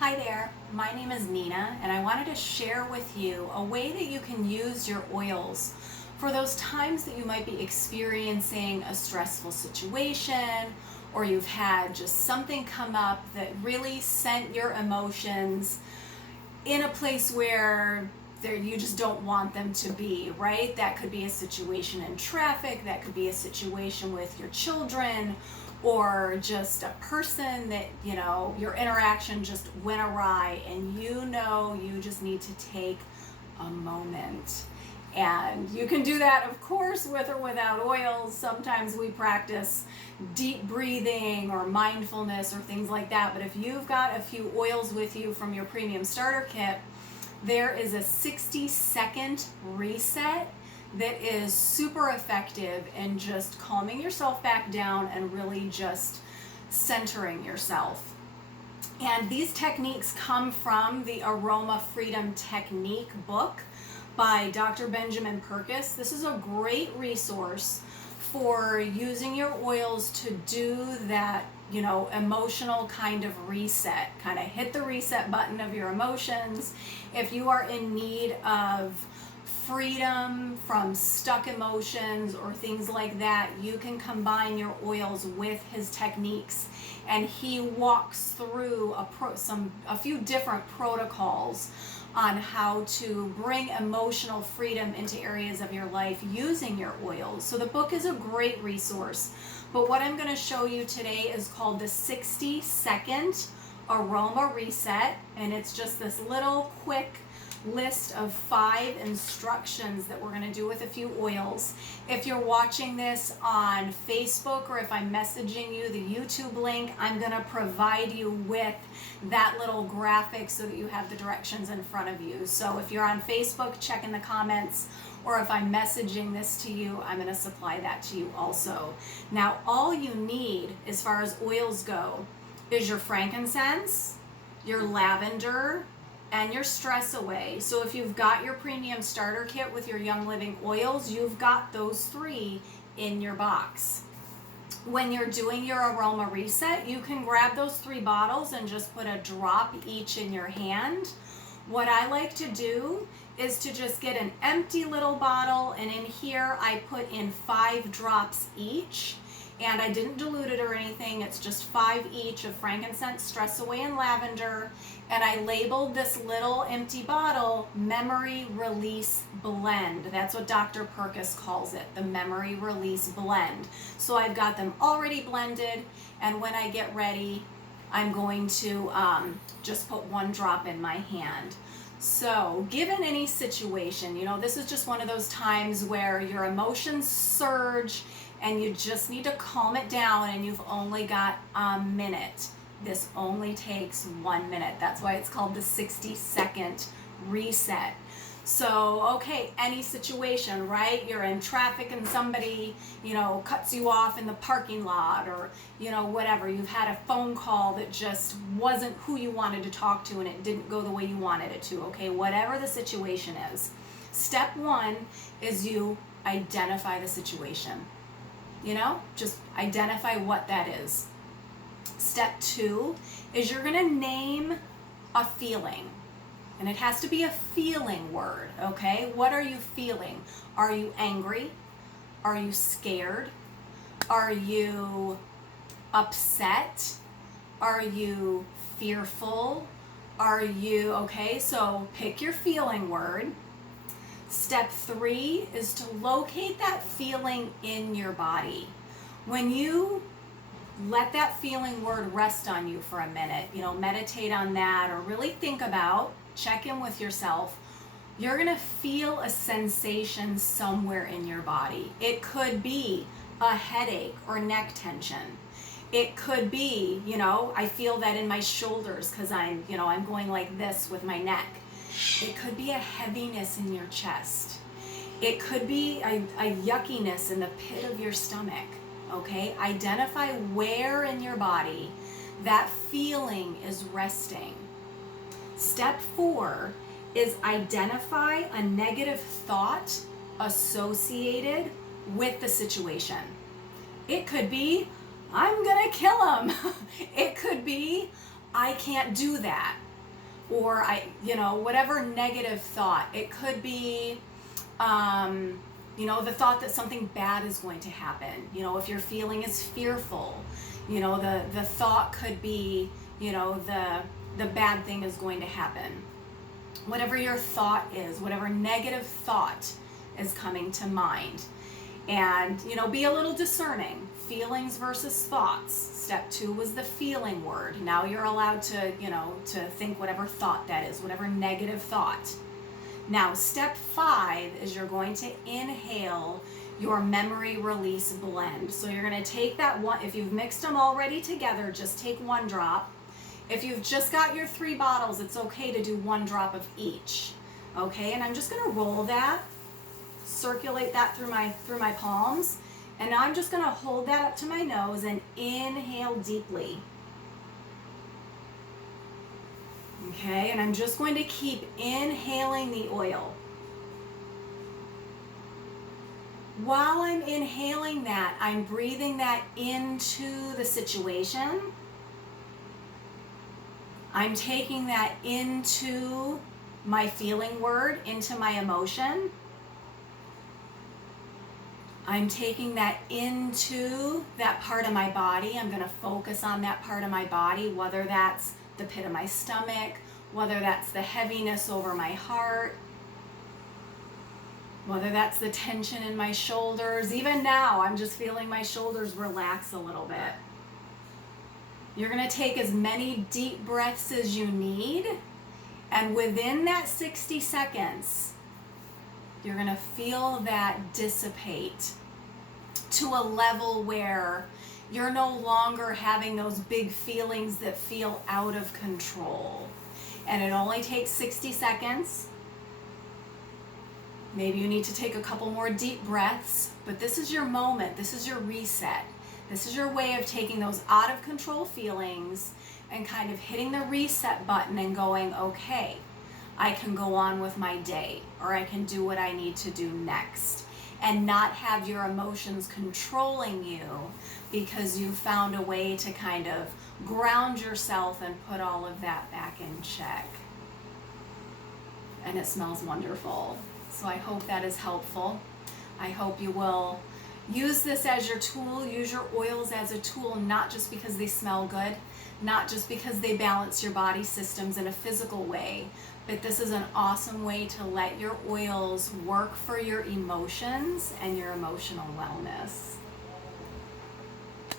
Hi there, my name is Nina, and I wanted to share with you a way that you can use your oils for those times that you might be experiencing a stressful situation, or you've had just something come up that really sent your emotions in a place where you just don't want them to be, right? That could be a situation in traffic, that could be a situation with your children, or just a person that, your interaction just went awry and you just need to take a moment. And you can do that, of course, with or without oils. Sometimes we practice deep breathing or mindfulness or things like that. But if you've got a few oils with you from your premium starter kit, there is a 60-second reset that is super effective in just calming yourself back down and really just centering yourself. And these techniques come from the Aroma Freedom Technique book by Dr. Benjamin Purkis. This is a great resource for using your oils to do that, emotional kind of reset, kind of hit the reset button of your emotions. If you are in need of freedom from stuck emotions or things like that, you can combine your oils with his techniques, and he walks through a few different protocols on how to bring emotional freedom into areas of your life using your oils. So the book is a great resource, but what I'm going to show you today is called the 60-second Aroma Reset, and it's just this little quick list of 5 instructions that we're going to do with a few oils. If you're watching this on Facebook, or if I'm messaging you the YouTube link, I'm going to provide you with that little graphic so that you have the directions in front of you. So if you're on Facebook, check in the comments, or if I'm messaging this to you, I'm going to supply that to you also. Now, all you need as far as oils go is your frankincense, your lavender, and your stress away. So if you've got your premium starter kit with your Young Living oils, you've got those 3 in your box. When you're doing your aroma reset, you can grab those 3 bottles and just put a drop each in your hand. What I like to do is to just get an empty little bottle, and in here I put in 5 drops each. And I didn't dilute it or anything. It's just 5 each of frankincense, stress away, and lavender. And I labeled this little empty bottle Memory Release Blend. That's what Dr. Purkis calls it, the Memory Release Blend. So I've got them already blended, and when I get ready, I'm going to just put 1 drop in my hand. So given any situation, this is just one of those times where your emotions surge and you just need to calm it down, and you've only got a minute. This only takes 1 minute. That's why it's called the 60-second reset. So, okay, any situation, right? You're in traffic and somebody, cuts you off in the parking lot, or, whatever. You've had a phone call that just wasn't who you wanted to talk to and it didn't go the way you wanted it to, okay? Whatever the situation is. Step 1 is you identify the situation. Just identify what that is. Step 2 is you're going to name a feeling. And it has to be a feeling word, okay? What are you feeling? Are you angry? Are you scared? Are you upset? Are you fearful? Okay, so pick your feeling word. Step 3 is to locate that feeling in your body. When you let that feeling word rest on you for a minute, meditate on that, or really think about, check in with yourself, you're going to feel a sensation somewhere in your body. It could be a headache or neck tension. It could be, I feel that in my shoulders because I'm going like this with my neck. It could be a heaviness in your chest. It could be a yuckiness in the pit of your stomach, okay? Identify where in your body that feeling is resting. Step 4 is identify a negative thought associated with the situation. It could be, I'm gonna kill him. It could be, I can't do that. or whatever negative thought. It could be, the thought that something bad is going to happen. If your feeling is fearful, the thought could be, the bad thing is going to happen. Whatever your thought is, whatever negative thought is coming to mind. And, be a little discerning. Feelings versus thoughts. Step 2 was the feeling word. Now you're allowed to, to think whatever thought that is, whatever negative thought. Now, step 5 is you're going to inhale your memory release blend. So you're going to take that one, if you've mixed them already together, just take 1 drop. If you've just got your 3 bottles, it's okay to do 1 drop of each. Okay, and I'm just going to roll that, circulate that through my palms, and now I'm just going to hold that up to my nose and inhale deeply. Okay, and I'm just going to keep inhaling the oil. While I'm inhaling that, I'm breathing that into the situation. I'm taking that into my feeling word, into my emotion. I'm taking that into that part of my body. I'm going to focus on that part of my body, whether that's the pit of my stomach, whether that's the heaviness over my heart, whether that's the tension in my shoulders. Even now, I'm just feeling my shoulders relax a little bit. You're going to take as many deep breaths as you need, and within that 60 seconds, you're going to feel that dissipate to a level where you're no longer having those big feelings that feel out of control. And it only takes 60 seconds. Maybe you need to take a couple more deep breaths, but this is your moment. This is your reset. This is your way of taking those out of control feelings and kind of hitting the reset button and going, okay, I can go on with my day, or I can do what I need to do next, and not have your emotions controlling you because you found a way to kind of ground yourself and put all of that back in check. And it smells wonderful. So I hope that is helpful. I hope you will use this as your tool, use your oils as a tool, not just because they smell good, not just because they balance your body systems in a physical way, but this is an awesome way to let your oils work for your emotions and your emotional wellness.